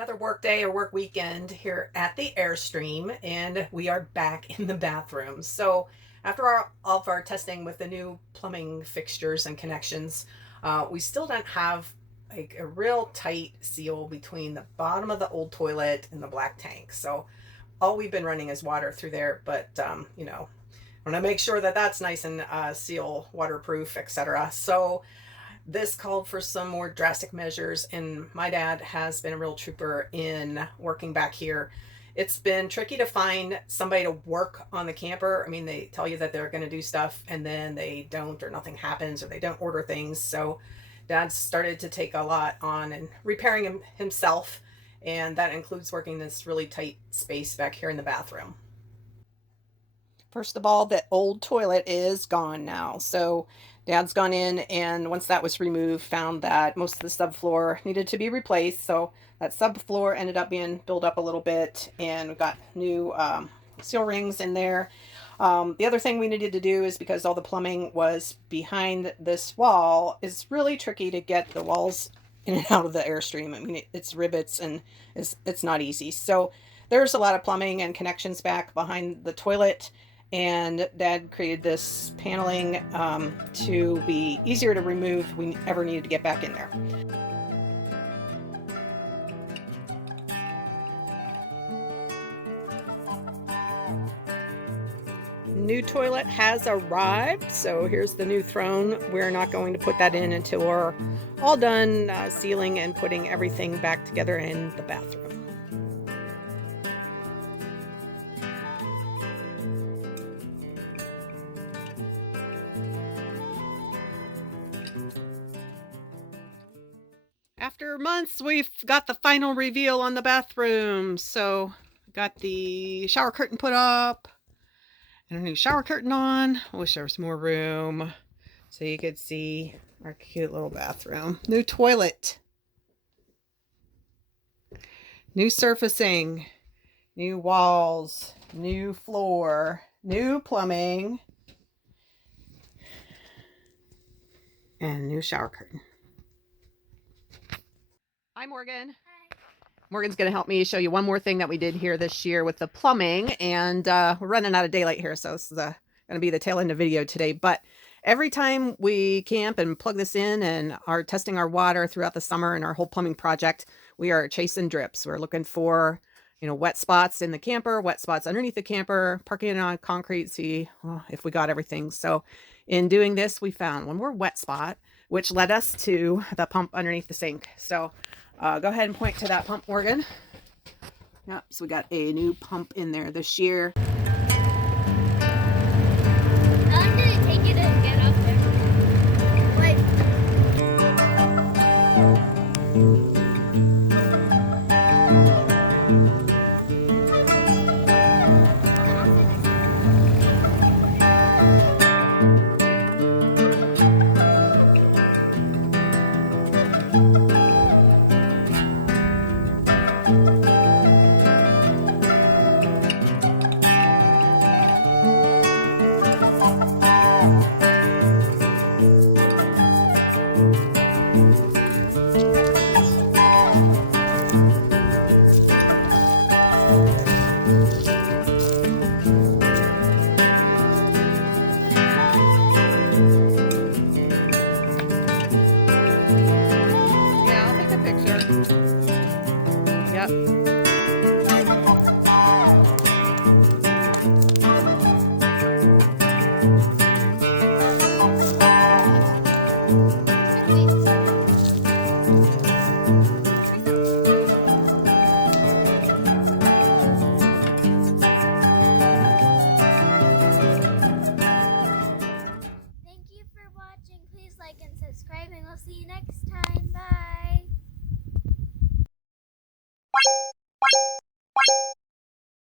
Another work day or work weekend here at the Airstream, and we are back in the bathroom. So after all of our testing with the new plumbing fixtures and connections, we still don't have like a real tight seal between the bottom of the old toilet and the black tank. So all we've been running is water through there, but I want to make sure that that's nice and seal waterproof, etc. So this called for some more drastic measures, and my dad has been a real trooper in working back here. It's been tricky to find somebody to work on the camper. I mean, they tell you that they're going to do stuff and then they don't, or nothing happens, or they don't order things. So dad started to take a lot on and repairing himself, and that includes working this really tight space back here in the bathroom. First of all, the old toilet is gone now. So dad's gone in, and once that was removed, found that most of the subfloor needed to be replaced. So that subfloor ended up being built up a little bit, and we got new seal rings in there. The other thing we needed to do is, because all the plumbing was behind this wall, it's really tricky to get the walls in and out of the Airstream. I mean, it's rivets and it's not easy. So there's a lot of plumbing and connections back behind the toilet, and dad created this paneling to be easier to remove if we ever needed to get back in there. New toilet has arrived, so here's the new throne. We're not going to put that in until we're all done sealing and putting everything back together in the bathroom. After months, we've got the final reveal on the bathroom. So got the shower curtain put up and a new shower curtain on. I wish there was more room so you could see our cute little bathroom. New toilet, new surfacing, new walls, new floor, new plumbing, and new shower curtain. Hi, Morgan. Hi. Morgan's going to help me show you one more thing that we did here this year with the plumbing, and we're running out of daylight here, so this is going to be the tail end of the video today. But every time we camp and plug this in and are testing our water throughout the summer and our whole plumbing project, we are chasing drips. We're looking for, wet spots in the camper, wet spots underneath the camper, parking it on concrete, see if we got everything. So in doing this, we found one more wet spot, which led us to the pump underneath the sink. So go ahead and point to that pump, Morgan. Yep, so we got a new pump in there this year. How long did it take you to get up there? Wait. Thank you for watching. Please like and subscribe, and we'll see you next time.